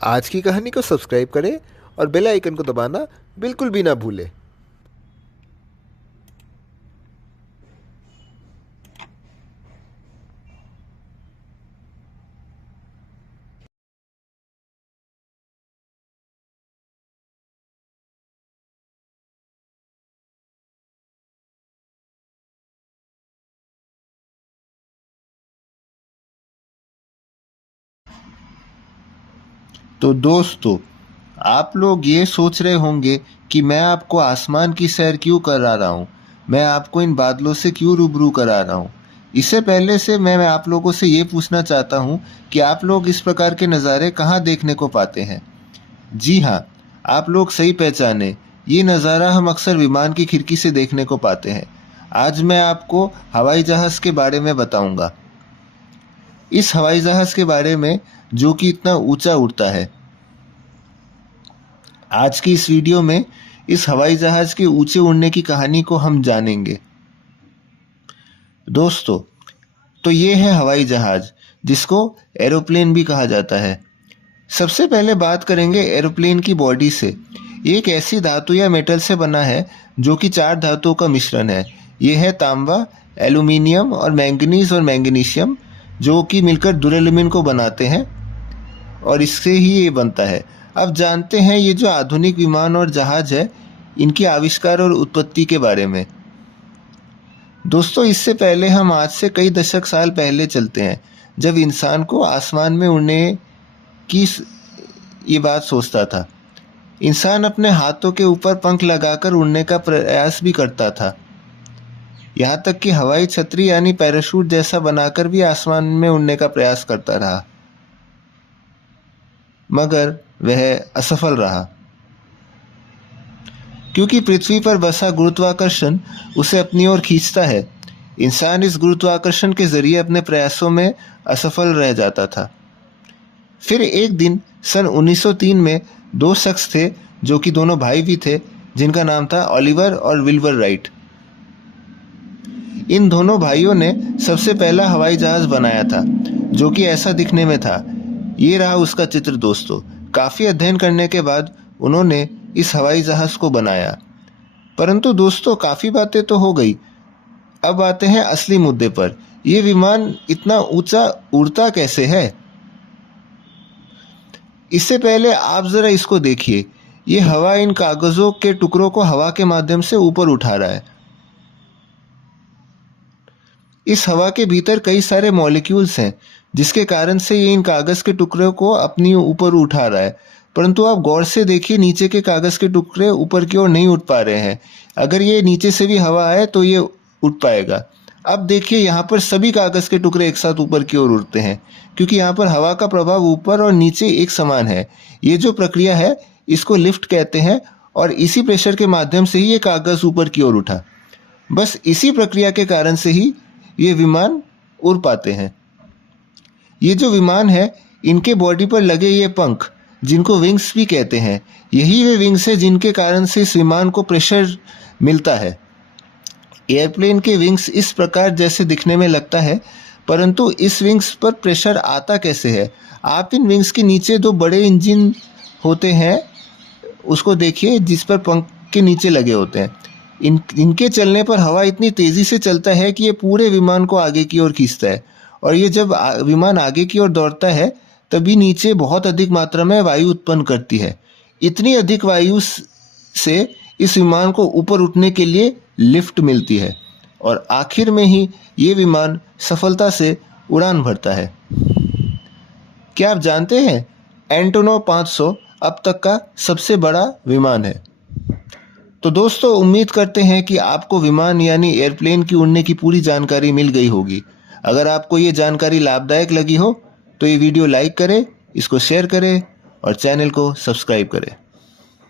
आज की कहानी को सब्सक्राइब करें और बेल आइकन को दबाना बिल्कुल भी ना भूलें। तो दोस्तों, आप लोग ये सोच रहे होंगे कि मैं आपको आसमान की सैर क्यों करा रहा हूँ, मैं आपको इन बादलों से क्यों रूबरू करा रहा हूँ। इससे पहले से मैं आप लोगों से ये पूछना चाहता हूँ कि आप लोग इस प्रकार के नज़ारे कहाँ देखने को पाते हैं। जी हाँ, आप लोग सही पहचाने, ये नज़ारा हम अक्सर विमान की खिड़की से देखने को पाते हैं। आज मैं आपको हवाई जहाज़ के बारे में बताऊंगा। इस हवाई जहाज़ के बारे में जो कि इतना ऊंचा उड़ता है। आज की इस वीडियो में इस हवाई जहाज के ऊंचे उड़ने की कहानी को हम जानेंगे। दोस्तों, तो ये है हवाई जहाज, जिसको एरोप्लेन भी कहा जाता है। सबसे पहले बात करेंगे एरोप्लेन की बॉडी से। ये एक ऐसी धातु या मेटल से बना है जो कि 4 धातुओं का मिश्रण है। ये है तांबा, एल्यूमिनियम और मैंगनीज और मैंगनीशियम, जो कि मिलकर दुरेलुमिन को बनाते हैं और इससे ही ये बनता है। अब जानते हैं ये जो आधुनिक विमान और जहाज है, इनकी आविष्कार और उत्पत्ति के बारे में। दोस्तों, इससे पहले हम आज से कई दशक साल पहले चलते हैं, जब इंसान को आसमान में उड़ने की ये बात सोचता था। इंसान अपने हाथों के ऊपर पंख लगाकर उड़ने का प्रयास भी करता था, यहाँ तक कि हवाई छतरी यानी पैराशूट जैसा बनाकर भी आसमान में उड़ने का प्रयास करता रहा, मगर वह असफल रहा, क्योंकि पृथ्वी पर बसा गुरुत्वाकर्षण उसे अपनी ओर खींचता है। इंसान इस गुरुत्वाकर्षण के जरिए अपने प्रयासों में असफल रह जाता था। फिर एक दिन सन 1903 में 2 शख्स थे जो कि दोनों भाई भी थे, जिनका नाम था ओलिवर और विल्बर राइट। इन दोनों भाइयों ने सबसे पहला हवाई जहाज बनाया था, जो कि ऐसा दिखने में था। ये रहा उसका चित्र। दोस्तों, काफ़ी अध्ययन करने के बाद उन्होंने इस हवाई जहाज को बनाया। परंतु दोस्तों, काफ़ी बातें तो हो गई, अब आते हैं असली मुद्दे पर। यह विमान इतना ऊंचा उड़ता कैसे है? इससे पहले आप ज़रा इसको देखिए। ये हवा इन कागज़ों के टुकड़ों को हवा के माध्यम से ऊपर उठा रहा है। इस हवा के भीतर कई सारे मॉलिक्यूल्स हैं, जिसके कारण से ये इन कागज़ के टुकड़ों को अपनी ऊपर उठा रहा है। परंतु आप गौर से देखिए, नीचे के कागज़ के टुकड़े ऊपर की ओर नहीं उठ पा रहे हैं। अगर ये नीचे से भी हवा आए तो ये उठ पाएगा। अब देखिए, यहाँ पर सभी कागज़ के टुकड़े एक साथ ऊपर की ओर उड़ते हैं, क्योंकि यहाँ पर हवा का प्रभाव ऊपर और नीचे एक समान है। ये जो प्रक्रिया है, इसको लिफ्ट कहते हैं, और इसी प्रेशर के माध्यम से ही ये कागज़ ऊपर की ओर उठा। बस इसी प्रक्रिया के कारण से ही ये विमान उड़ पाते हैं। ये जो विमान है, इनके बॉडी पर लगे ये पंख, जिनको विंग्स भी कहते हैं, यही वे विंग्स है जिनके कारण से इस विमान को प्रेशर मिलता है। एयरप्लेन के विंग्स इस प्रकार जैसे दिखने में लगता है, परंतु इस विंग्स पर प्रेशर आता कैसे है? आप इन विंग्स के नीचे 2 बड़े इंजन होते हैं, उसको देखिए, जिस पर पंख के नीचे लगे होते हैं। इनके चलने पर हवा इतनी तेज़ी से चलता है कि ये पूरे विमान को आगे की ओर खींचता है, और ये जब विमान आगे की ओर दौड़ता है, तभी नीचे बहुत अधिक मात्रा में वायु उत्पन्न करती है। इतनी अधिक वायु से इस विमान को ऊपर उठने के लिए लिफ्ट मिलती है, और आखिर में ही ये विमान सफलता से उड़ान भरता है। क्या आप जानते हैं, एंटोनोव 500 अब तक का सबसे बड़ा विमान है। तो दोस्तों, उम्मीद करते हैं कि आपको विमान यानी एयरप्लेन की उड़ने की पूरी जानकारी मिल गई होगी। अगर आपको ये जानकारी लाभदायक लगी हो तो ये वीडियो लाइक करें, इसको शेयर करें और चैनल को सब्सक्राइब करें।